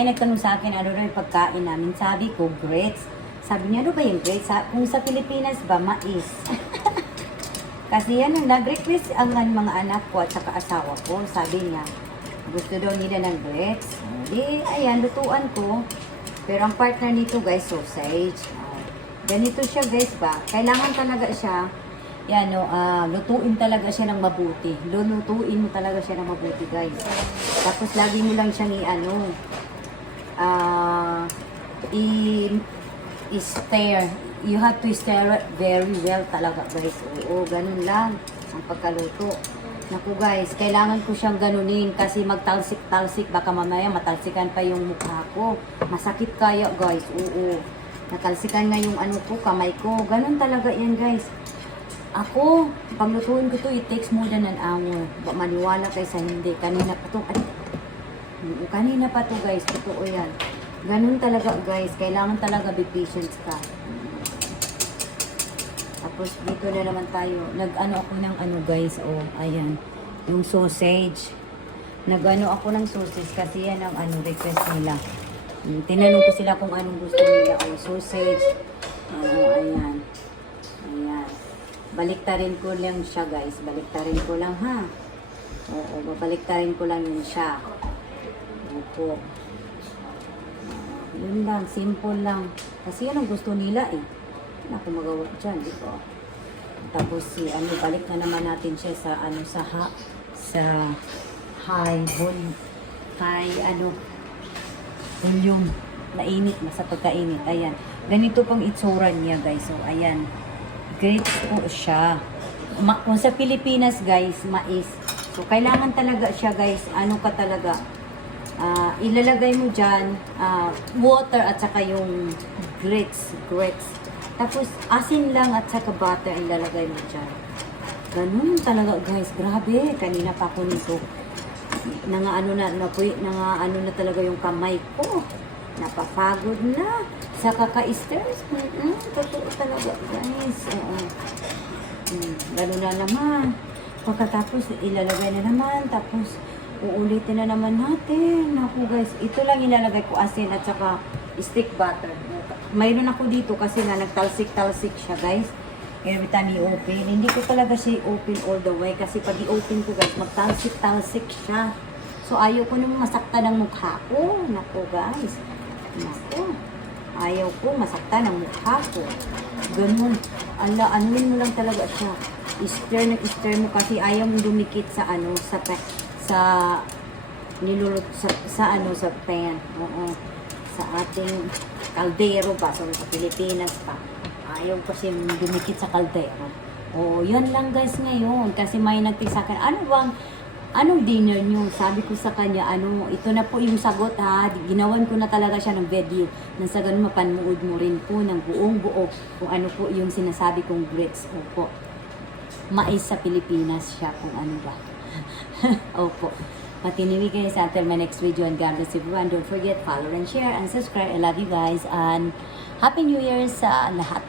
Nagtanong sa akin, ano daw yung pagkain namin? Sabi ko, grits. Sabi niya, ano ba yung grits? Kung sa Pilipinas ba, mais. Kasi yan, nag-request ang mga anak ko at saka asawa ko. Sabi niya, gusto daw nila ng grits. Di, ayan, lutuan ko. Pero ang partner nito, guys, sausage. Ganito siya, guys, ba? Kailangan talaga siya, yan, no, lutuin talaga siya ng mabuti. Lulutuin mo talaga siya ng mabuti, guys. Tapos, lagi mo lang siyang i-stir. You have to stir it very well talaga, guys. Oo, ganun lang ang pagkaluto. Naku, guys, kailangan ko siyang ganunin kasi magtalsik-talsik. Baka mamaya matalsikan pa yung mukha ko. Masakit kaya, guys. Oo. Natalsikan na yung ano ko, kamay ko. Ganun talaga yan, guys. Ako, paglutuin ko to, it takes more than an hour. Maniwala kayo sa hindi. Kanina pa to. Kanina pa to, guys. Totoo yan. Ganun talaga, guys. Kailangan talaga be patient ka. Tapos, dito na naman tayo. Nag-ano ako ng ano, guys. Oh, ayan. Yung sausage. Nag-ano ako ng sausage kasi yan ang ano, request nila. Tinanong ko sila kung anong gusto nila. Oh, sausage. Ayan. Ayan. Baliktarin ko lang siya, guys. Baliktarin ko lang, ha? Oo, babaliktarin ko lang yun siya. Opo. Yun lang, simple lang. Kasi yan ang gusto nila eh. Hindi na ako magawa dyan, di ba? Tapos balik na naman natin siya sa high volume. Mainit, sa pagkainit. Ayan. Ganito pang itsura niya, guys. So, ayan. Grits po siya. Kung sa Pilipinas, guys, mais. So, kailangan talaga siya, guys. Ano ka talaga? Ilalagay mo dyan, water at saka yung grits. Tapos, asin lang at saka butter ilalagay mo dyan. Ganun talaga, guys. Grabe. Kanina pa ako nito. Nangaano na talaga yung kamay ko. Napapagod na. Sa kaka-stairs. Totoo talaga, guys. Ganun na naman. Pagkatapos, ilalagay na naman. Tapos, uulitin na naman natin. Naku, guys. Ito lang ilalagay ko, asin at saka stick butter. Mayroon ako dito kasi na nagtalsik-talsik siya, guys. Every time i-open. Hindi ko talaga siya i-open all the way kasi pag i-open ko, guys, magtalsik-talsik siya. So, ayaw ko nung masakta ng mukha ko. Naku, guys. Naku. Ayaw ko masakta ng mukha ko. Ganun. Anuin mo lang talaga siya. I-stir mo kasi ayaw mo dumikit sa sa pan. Oo. Sa ating kaldero ba? So, sa Pilipinas pa. Ayaw kasi dumikit sa kaldero. O, yan lang, guys, ngayon. Kasi may nagtisakan, anong dinner nyo? Sabi ko sa kanya, ito na po yung sagot, ha. Ginawan ko na talaga siya ng video. Nang sa ganun, mapanood mo rin po ng buong buo kung ano po yung sinasabi kong grits. Opo. Mais sa Pilipinas siya kung ano ba. Opo. Matiniwi kayo sa until my next video, and God bless everyone. Don't forget, follow and share and subscribe. I love you guys and Happy New Year sa lahat.